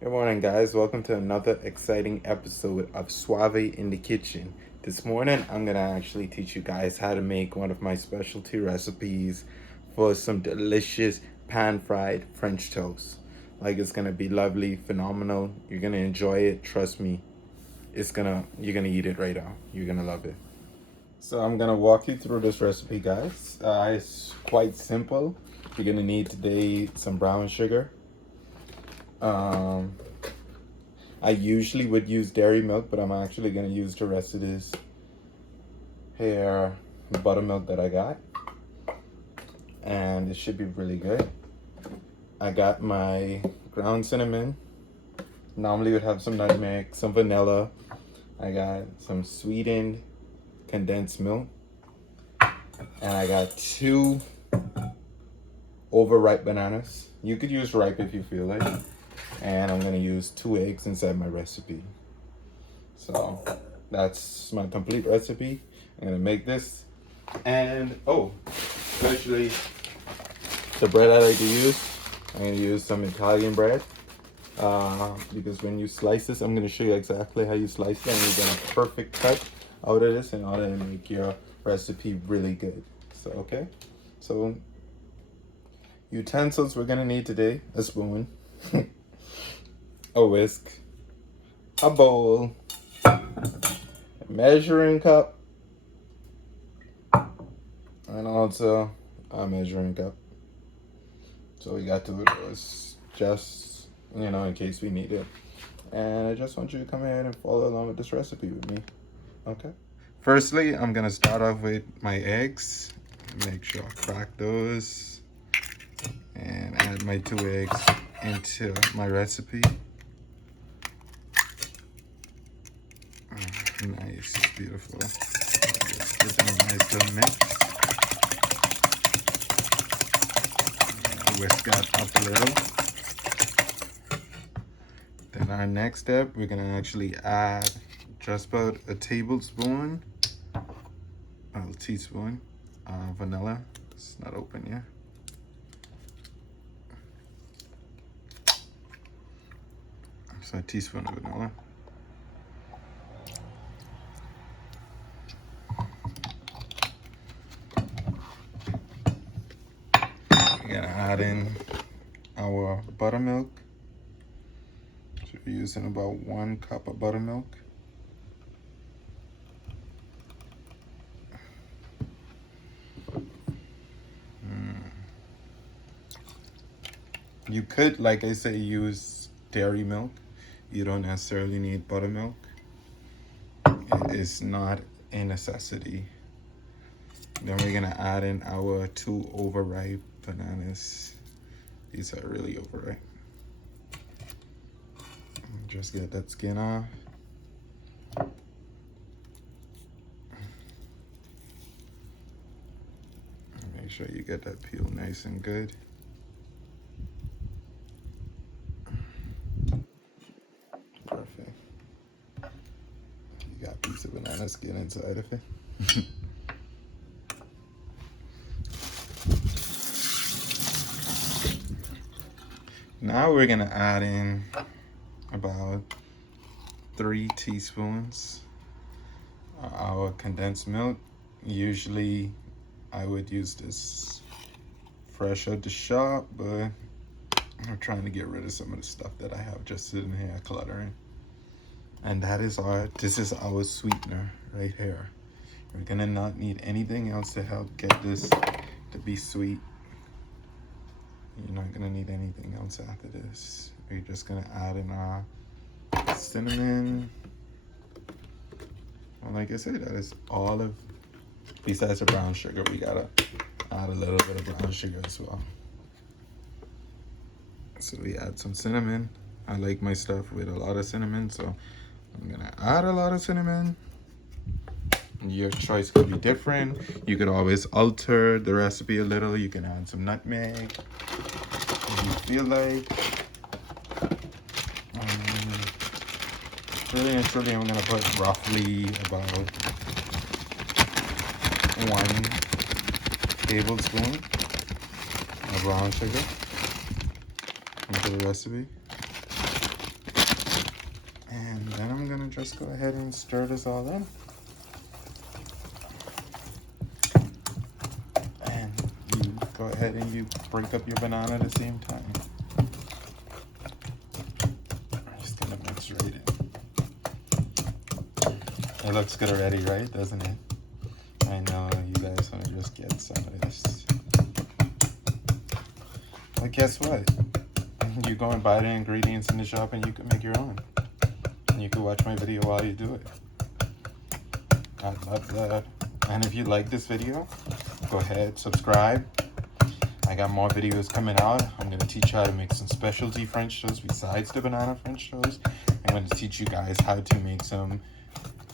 Good morning, guys. Welcome to another exciting episode of Swvay in the Kitchen. This morning, I'm gonna actually teach you guys how to make one of my specialty recipes for some delicious pan-fried French toast. Like, it's gonna be lovely, phenomenal. You're gonna enjoy it. Trust me. You're gonna eat it right now. You're gonna love it. So I'm gonna walk you through this recipe, guys. It's quite simple. You're gonna need today some brown sugar. Um, I usually would use dairy milk, but I'm actually gonna use the rest of this here buttermilk that I got, and it should be really good. I got my ground cinnamon. Normally would have some nutmeg, some vanilla. I got some sweetened condensed milk, and I got 2 overripe bananas. You could use ripe if you feel like. And I'm gonna use 2 eggs inside my recipe. So that's my complete recipe. I'm gonna make this. And especially the bread I like to use, I'm gonna use some Italian bread. Because when you slice this, I'm gonna show you exactly how you slice it, and you get a perfect cut out of this in order to make your recipe really good. So okay, so utensils we're gonna need today: a spoon, a whisk, a bowl, a measuring cup, and also a measuring cup. So we got 2 of those just, in case we need it. And I just want you to come ahead and follow along with this recipe with me, okay? Firstly, I'm gonna start off with my eggs. Make sure I crack those and add my 2 eggs into my recipe. Nice, beautiful. Just give them a nice little mix. Whisk that up a little. Then our next step, we're gonna actually add just about a tablespoon, a teaspoon, vanilla. It's not open yet. So a teaspoon of vanilla. We're gonna add in our buttermilk. So we're using about 1 cup of buttermilk. You could, like I say, use dairy milk. You don't necessarily need buttermilk. It is not a necessity. Then we're gonna add in our 2 overripe bananas. These are really overripe. Just get that skin off. Make sure you get that peel nice and good. Perfect. You got a piece of banana skin inside of it. Now we're gonna add in about 3 teaspoons of our condensed milk. Usually I would use this fresh out the shop, but I'm trying to get rid of some of the stuff that I have just sitting here cluttering. And this is our sweetener right here. We're gonna not need anything else to help get this to be sweet. You're not gonna need anything else after this. We're just gonna add in our cinnamon. Well, like I said, that is all of, besides the brown sugar, we gotta add a little bit of brown sugar as well. So we add some cinnamon. I like my stuff with a lot of cinnamon, so I'm gonna add a lot of cinnamon. Your choice could be different. You could always alter the recipe a little. You can add some nutmeg if you feel like. Really and truly, I'm gonna put roughly about 1 tablespoon of brown sugar into the recipe. And then I'm gonna just go ahead and stir this all in. And you go ahead and you break up your banana at the same time. I'm just gonna mix right in. It looks good already, right? Doesn't it? I know you guys wanna just get some of this. But guess what? You go and buy the ingredients in the shop and you can make your own. And you can watch my video while you do it. I love that. And if you like this video, go ahead, subscribe. I got more videos coming out. I'm gonna teach you how to make some specialty French toast besides the banana French toast. I'm gonna teach you guys how to make some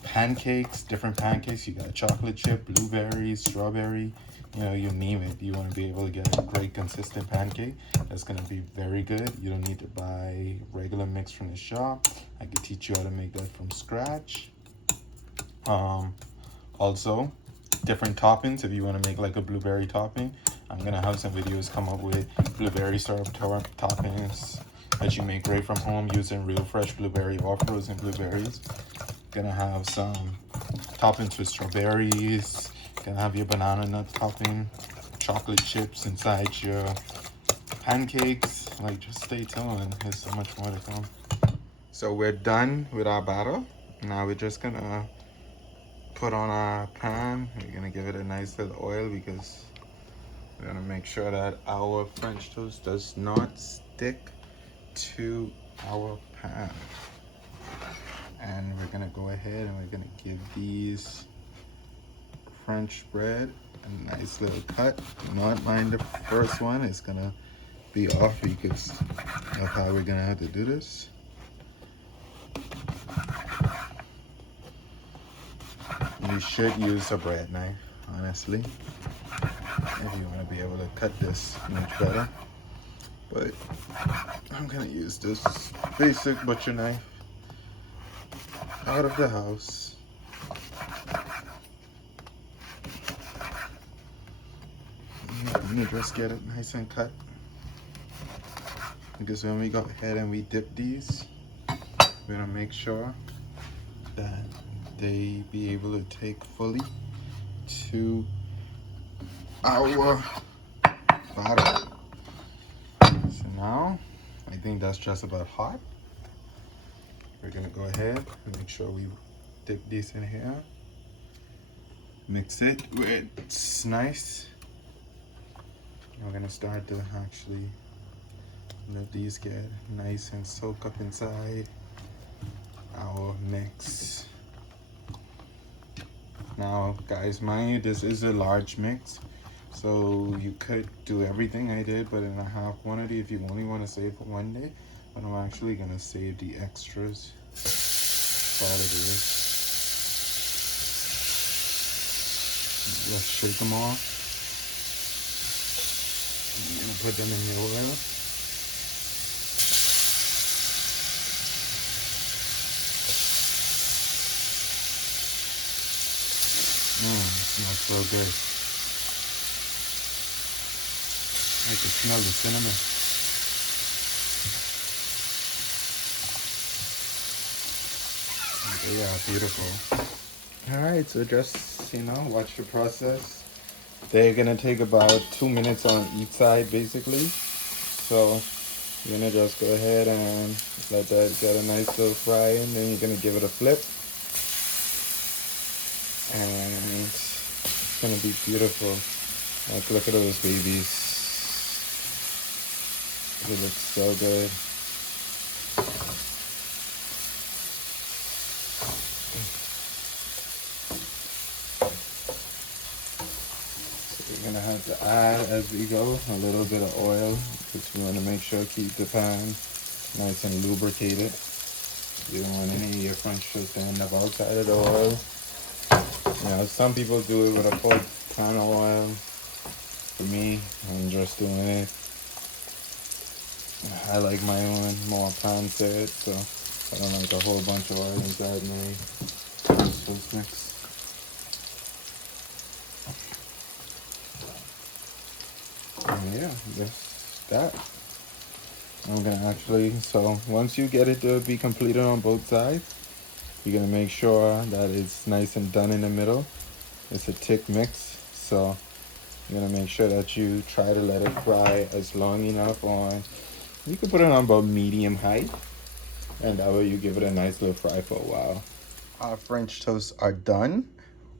pancakes, different pancakes. You got chocolate chip, blueberry, strawberry, you know, you name it. You want to be able to get a great consistent pancake that's going to be very good. You don't need to buy regular mix from the shop. I can teach you how to make that from scratch. Also, different toppings. If you want to make like a blueberry topping, I'm going to have some videos come up with blueberry syrup toppings that you make right from home using real fresh blueberry or frozen blueberries. Gonna have some toppings with strawberries. Gonna have your banana nut topping, chocolate chips inside your pancakes. Like, just stay tuned. There's so much more to come. So we're done with our batter. Now we're just gonna put on our pan. We're gonna give it a nice little oil because we're gonna make sure that our French toast does not stick to our pan. And we're gonna go ahead and we're gonna give these French bread a nice little cut. Do not mind the first one, it's gonna be off because of how we're gonna have to do this. You should use a bread knife, honestly, if you want to be able to cut this much better. But I'm gonna use this basic butcher knife out of the house. I'm gonna just get it nice and cut, because when we go ahead and we dip these, we're gonna make sure that they be able to take fully to our batter. So now I think that's just about hot. We're gonna go ahead and make sure we dip these in here, mix it with nice. We're gonna start to actually let these get nice and soak up inside our mix. Now guys, mind you, this is a large mix, so you could do everything I did but in a half quantity if you only want to save for one day. But I'm actually gonna save the extras part of this. Let's shake them off. I'm gonna put them in the oil. It smells so good. I can smell the cinnamon. Yeah, beautiful. Alright, so just, you know, watch the process. They're gonna take about 2 minutes on each side, basically. So you're gonna just go ahead and let that get a nice little fry in. Then you're gonna give it a flip. And it's gonna be beautiful. Like, look at those babies. It looks so good. So we're gonna have to add, as we go, a little bit of oil because we want to make sure keep the pan nice and lubricated. You don't want any of your French toast to end up outside of the oil. You know, some people do it with a full pan of oil. For me, I'm just doing it. I like my own more pan fed, so I don't like a whole bunch of oil inside my toast mix. And yeah, just that. I'm gonna actually, so once you get it to be completed on both sides, you're gonna make sure that it's nice and done in the middle. It's a thick mix, so you're gonna make sure that you try to let it fry as long enough on, you can put it on about medium height, and that way you give it a nice little fry for a while. Our French toasts are done.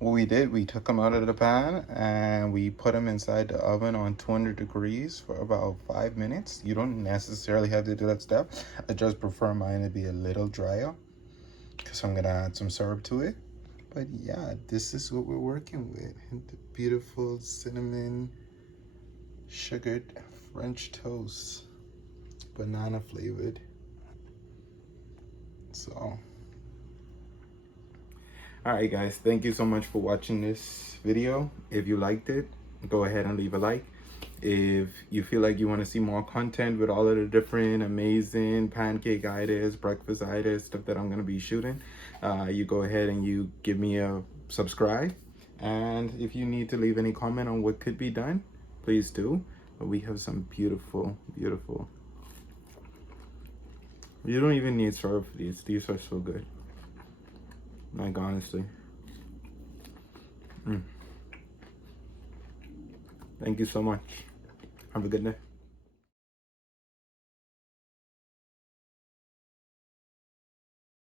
What we did, we took them out of the pan and we put them inside the oven on 200 degrees for about 5 minutes. You don't necessarily have to do that step. I just prefer mine to be a little drier because I'm gonna add some syrup to it. But yeah, this is what we're working with. The beautiful cinnamon sugared French toast, banana flavored. So alright guys, thank you so much for watching this video. If you liked it, go ahead and leave a like. If you feel like you want to see more content with all of the different amazing pancake ideas, breakfast ideas, stuff that I'm going to be shooting, you go ahead and you give me a subscribe. And if you need to leave any comment on what could be done, please do. But we have some beautiful, beautiful. You don't even need syrup for these. These are so good. Like, honestly. Thank you so much. Have a good day.